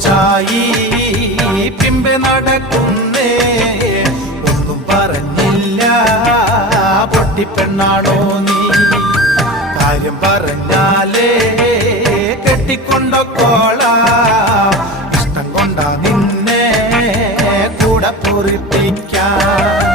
ചായി പിമ്പെ നടക്കുന്നേ ഒന്നും പറഞ്ഞില്ല പൊട്ടിപ്പെണ്ണാണോ നീ കാര്യം പറഞ്ഞാലേ കെട്ടിക്കൊണ്ടോ കോള ഇഷ്ടം കൊണ്ടാ നിന്നെ കൂടെ പൊറിപ്പിക്കാൻ